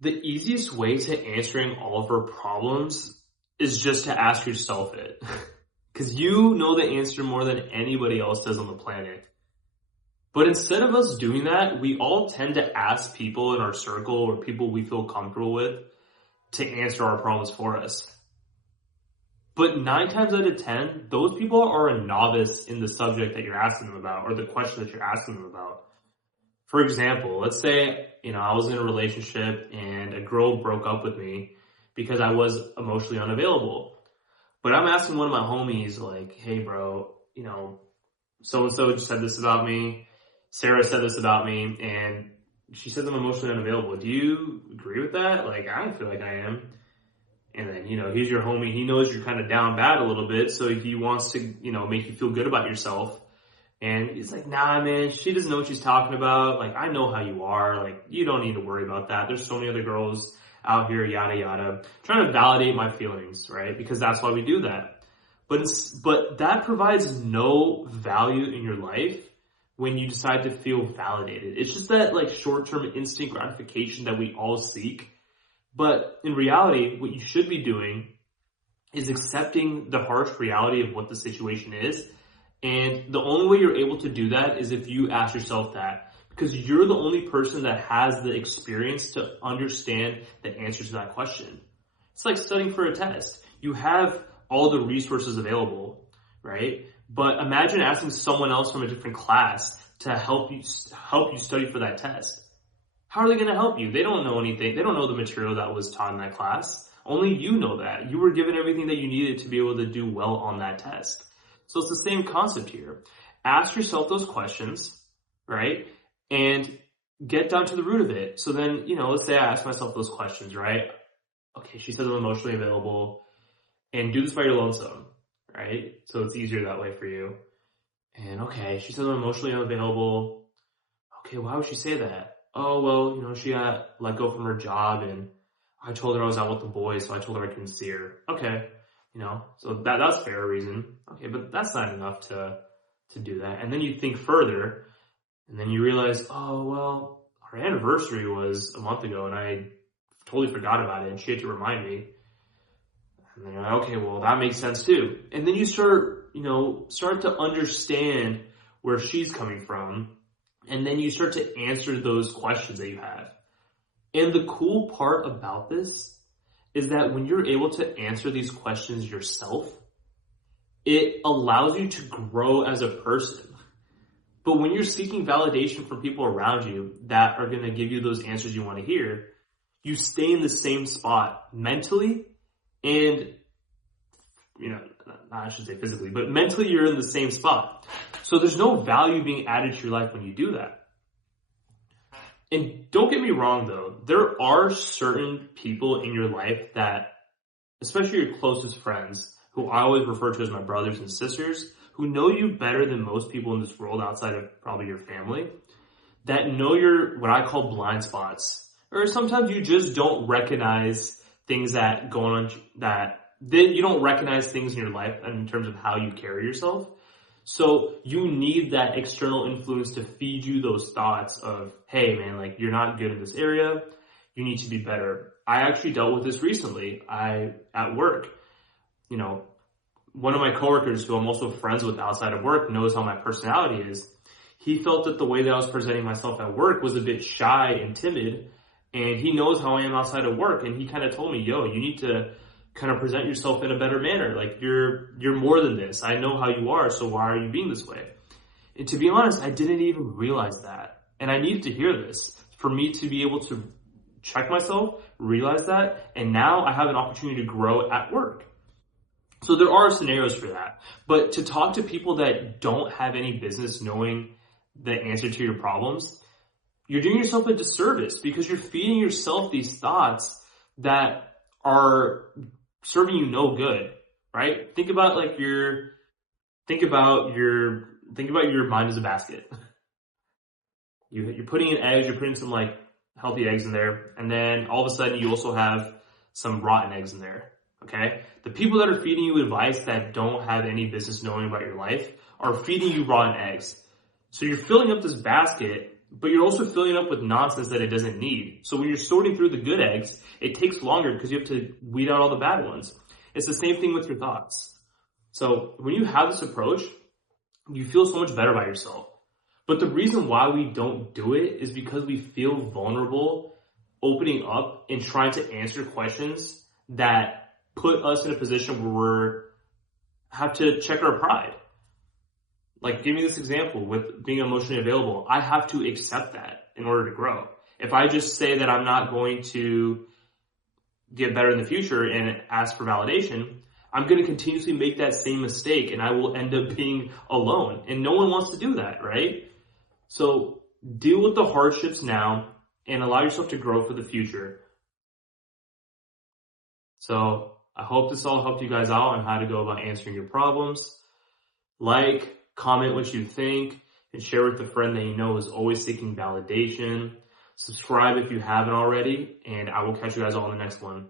The easiest way to answering all of our problems is just to ask yourself it. Because you know the answer more than anybody else does on the planet. But instead of us doing that, we all tend to ask people in our circle or people we feel comfortable with to answer our problems for us. But 9 times out of 10, those people are a novice in the subject that you're asking them about or the question that you're asking them about. For example, let's say, I was in a relationship and a girl broke up with me because I was emotionally unavailable. But I'm asking one of my homies, like, hey, bro, so-and-so just said this about me. Sarah said this about me, and she says I'm emotionally unavailable. Do you agree with that? Like, I don't feel like I am. And then, he's your homie. He knows you're kind of down bad a little bit, so he wants to, make you feel good about yourself. And he's like, nah, man, she doesn't know what she's talking about. Like, I know how you are. Like, you don't need to worry about that. There's so many other girls out here, yada, yada. Trying to validate my feelings, right? Because that's why we do that. But that provides no value in your life when you decide to feel validated. It's just that, like, short-term instant gratification that we all seek. But in reality, what you should be doing is accepting the harsh reality of what the situation is. And the only way you're able to do that is if you ask yourself that, because you're the only person that has the experience to understand the answer to that question. It's like studying for a test. You have all the resources available, right? But imagine asking someone else from a different class to help you study for that test. How are they going to help you? They don't know anything. They don't know the material that was taught in that class. Only you know that. You were given everything that you needed to be able to do well on that test. So it's the same concept here. Ask yourself those questions, right? And get down to the root of it. So then, let's say I ask myself those questions, right? Okay, she says I'm emotionally available. And do this by your lonesome, right? So it's easier that way for you. And okay, she says I'm emotionally unavailable. Okay, why would she say that? Oh, well, she got let go from her job and I told her I was out with the boys, so I told her I couldn't see her. Okay. So that's fair reason. Okay, but that's not enough to do that. And then you think further, and then you realize, oh, well, our anniversary was a month ago, and I totally forgot about it, and she had to remind me. And then you're like, okay, well, that makes sense too. And then you start to understand where she's coming from, and then you start to answer those questions that you have. And the cool part about this is that when you're able to answer these questions yourself, it allows you to grow as a person. But when you're seeking validation from people around you that are going to give you those answers you want to hear, you stay in the same spot mentally and, I should say physically, but mentally you're in the same spot. So there's no value being added to your life when you do that. And don't get me wrong, though. There are certain people in your life that, especially your closest friends, who I always refer to as my brothers and sisters, who know you better than most people in this world outside of probably your family, that know your, what I call blind spots. Or sometimes you just don't recognize things that go on, that you don't recognize things in your life in terms of how you carry yourself. So you need that external influence to feed you those thoughts of, hey man, like you're not good in this area. You need to be better. I actually dealt with this recently. At work, one of my coworkers who I'm also friends with outside of work knows how my personality is. He felt that the way that I was presenting myself at work was a bit shy and timid. And he knows how I am outside of work. And he kind of told me, yo, you need to kind of present yourself in a better manner. Like you're more than this. I know how you are, so why are you being this way? And to be honest, I didn't even realize that. And I needed to hear this for me to be able to check myself, realize that, and now I have an opportunity to grow at work. So there are scenarios for that. But to talk to people that don't have any business knowing the answer to your problems, you're doing yourself a disservice because you're feeding yourself these thoughts that are serving you no good, right? Think about your mind as a basket. You're putting in eggs, you're putting some like healthy eggs in there, and then all of a sudden you also have some rotten eggs in there, okay? The people that are feeding you advice that don't have any business knowing about your life are feeding you rotten eggs. So you're filling up this basket, but you're also filling up with nonsense that it doesn't need. So when you're sorting through the good eggs, it takes longer because you have to weed out all the bad ones. It's the same thing with your thoughts. So when you have this approach, you feel so much better about yourself. But the reason why we don't do it is because we feel vulnerable opening up and trying to answer questions that put us in a position where have to check our pride. Like, give me this example with being emotionally available. I have to accept that in order to grow. If I just say that I'm not going to get better in the future and ask for validation, I'm going to continuously make that same mistake and I will end up being alone. And no one wants to do that, right? So deal with the hardships now and allow yourself to grow for the future. So I hope this all helped you guys out on how to go about answering your problems. Like, comment what you think, and share with a friend that you know is always seeking validation. Subscribe if you haven't already, and I will catch you guys all in the next one.